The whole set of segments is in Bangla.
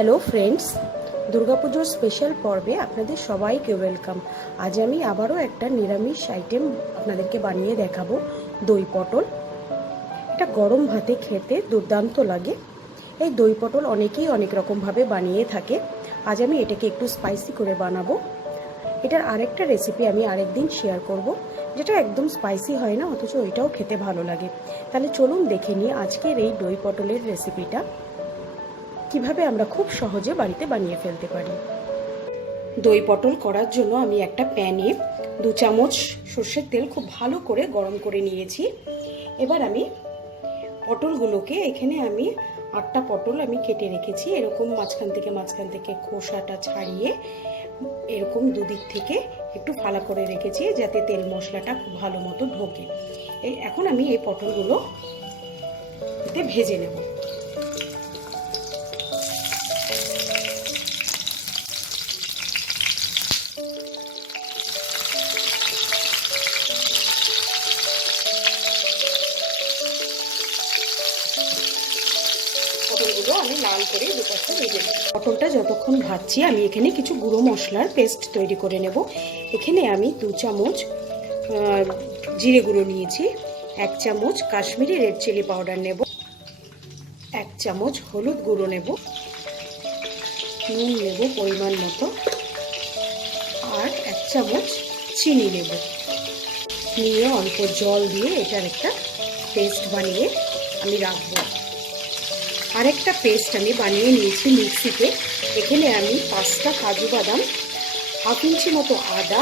হ্যালো ফ্রেন্ডস, দুর্গাপুজোর স্পেশাল পর্বে আপনাদের সবাইকে ওয়েলকাম। আজ আমি আবারও একটা নিরামিষ আইটেম আপনাদেরকে বানিয়ে দেখাবো, দই পটল। এটা গরম ভাতে খেতে দুর্দান্ত লাগে। এই দই পটল অনেকেই অনেক রকমভাবে বানিয়ে থাকে। আজ আমি এটাকে একটু স্পাইসি করে বানাবো। এটার আরেকটা রেসিপি আমি আরেকদিন শেয়ার করব, যেটা একদম স্পাইসি হয় না, অথচ ওইটাও খেতে ভালো লাগে। তাহলে চলুন দেখে নিই আজকের এই দই পটলের রেসিপিটা কিভাবে আমরা খুব সহজে বাড়িতে বানিয়ে ফেলতে পারি। দই পটল করার জন্য আমি একটা প্যানে 2 চামচ সর্ষের তেল খুব ভালো করে গরম করে নিয়েছি। এবার আমি পটলগুলোকে, এখানে আমি 8টা পটল আমি কেটে রেখেছি, এরকম মাঝখান থেকে খোসাটা ছাড়িয়ে এরকম দুদিক থেকে একটু ফালা করে রেখেছি, যাতে তেল মশলাটা খুব ভালো মতো ঢোকে। এখন আমি এই পটলগুলো ভেজে নেব। পটলগুলো আমি লাল করে দুপাশে ভেজে নেব। পটলটা যতক্ষণ ভাজছি আমি এখানে কিছু গুঁড়ো মশলার পেস্ট তৈরি করে নেব। এখানে আমি 2 চামচ জিরে গুঁড়ো নিয়েছি, 1 চামচ কাশ্মীরি রেড চিলি পাউডার নেব, 1 চামচ হলুদ গুঁড়ো নেব, নুন নেব পরিমাণ মতো, আর 1 চামচ চিনি নেব। নিয়ে অল্প জল দিয়ে এটার একটা পেস্ট বানিয়ে আমি রাখবো। আরেকটা পেস্ট আমি বানিয়ে নিয়েছি মিক্সিতে। এখানে আমি 5টা কাজু বাদাম, 1/2 ইঞ্চি মতো আদা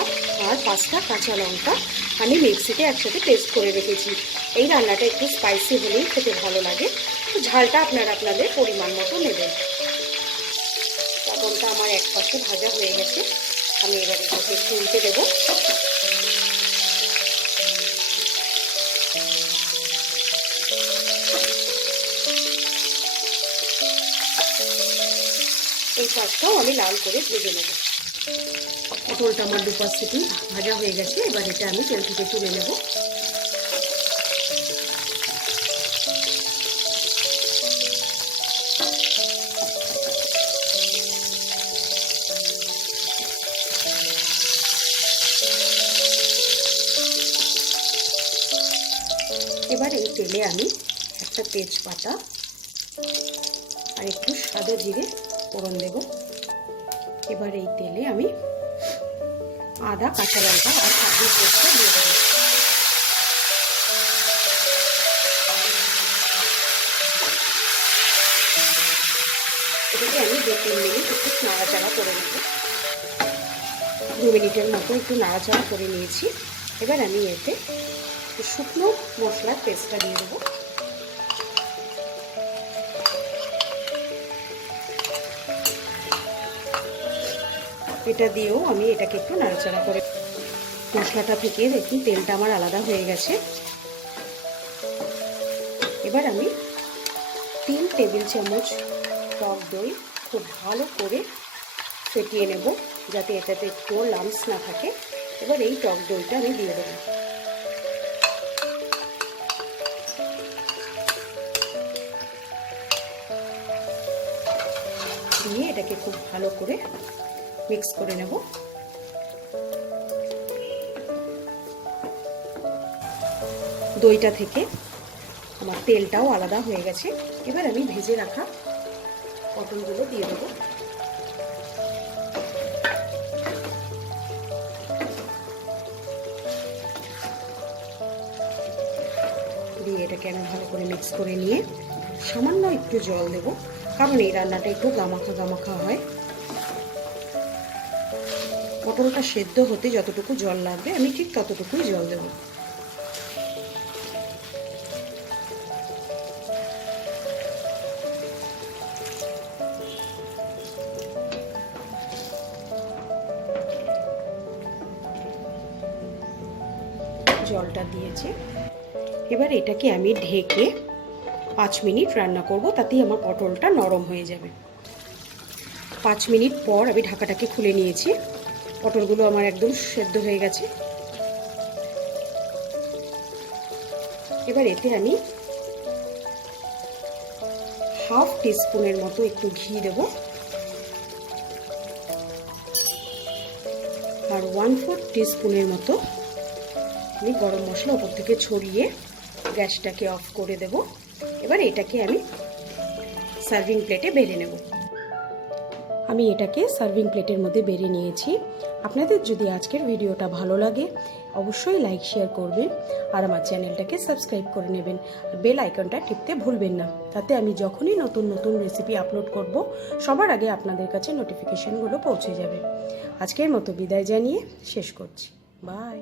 আর 5টা কাঁচা লঙ্কা আমি মিক্সিতে একসাথে পেস্ট করে রেখেছি। এই রান্নাটা একটু স্পাইসি হলেই খেতে ভালো লাগে, তো ঝালটা আপনাদের পরিমাণ মতো নেবেন। পটলটা আমার এক পাশে ভাজা হয়ে গেছে, আমি এবারে এটাকে একটু উল্টে দেবো। এই পাশটাও আমি লাল করে ভেজে নেব। পটলটা আমার দুপাশ থেকে ভাজা হয়ে গেছে, এবার এটা আমি তেল থেকে তুলে নেব। এবার এই তেলে আমি একটা তেজপাতা আর একটু সাদা জিরে ফোড়ন দেব। এবার এই তেলে আমি আদা, কাঁচা লঙ্কা আর কাজু পেস্টটা দিয়ে দেবো। এটাকে আমি 2-3 মিনিট একটু নাড়াচাড়া করে নেব। 2 মিনিটের মতো একটু নাড়াচাড়া করে নিয়েছি। এবার আমি এতে শুকনো মশলার পেস্টটা দিয়ে দেবো। এটা দিয়েও আমি এটাকে একটু নাড়াচাড়া করে, মশলাটা থেকে দেখুন তেলটা আমার আলাদা হয়ে গেছে। এবার আমি 3 টেবিল চামচ টক দই খুব ভালো করে ফেটিয়ে নেব, যাতে এটাতে একটু লাম্পস না থাকে। এবার এই টক দইটা আমি দিয়ে দেবো। দিয়ে এটাকে খুব ভালো করে মিক্স করে নেব। দইটা থেকে আমার তেলটাও আলাদা হয়ে গেছে। এবার আমি ভেজে রাখা পটলগুলো দিয়ে দেবো। দিয়ে এটাকে আমি ভালো করে মিক্স করে নিয়ে সামান্য একটু জল দেব, কারণ এই রান্নাটা একটু গামাখা হয়। পটলটা সেদ্ধ হতে যতটুকু জল লাগবে আমি ঠিক ততটুকুই জল দেব। জলটা দিয়েছে। এবার এটাকে আমি ঢেকে 5 মিনিট রান্না করব, তাতেই আমার পটলটা নরম হয়ে যাবে। 5 মিনিট পর আমি ঢাকাটাকে খুলে নিয়েছি। পটলগুলো আমার একদম সেদ্ধ হয়ে গেছে। এবার এতে আমি হাফ টিস্পুনের মতো একটু ঘি দেব, আর 1/4 টিস্পুনের মতো আমি গরম মশলা ওপর থেকে ছড়িয়ে গ্যাসটাকে অফ করে দেব। এবার এটাকে আমি সার্ভিং প্লেটে বেড়ে নেব। আমি এটাকে সার্ভিং প্লেটের মধ্যে বেড়ে নিয়েছি। আপনাদের যদি আজকের ভিডিওটা ভালো লাগে অবশ্যই লাইক শেয়ার করবেন আর আমার চ্যানেলটাকে সাবস্ক্রাইব করে নেবেন। আর বেল আইকনটা টিপতে ভুলবেন না, তাতে আমি যখনই নতুন নতুন রেসিপি আপলোড করব সবার আগে আপনাদের কাছে নোটিফিকেশনগুলো পৌঁছে যাবে। আজকের মতো বিদায় জানিয়ে শেষ করছি। বাই।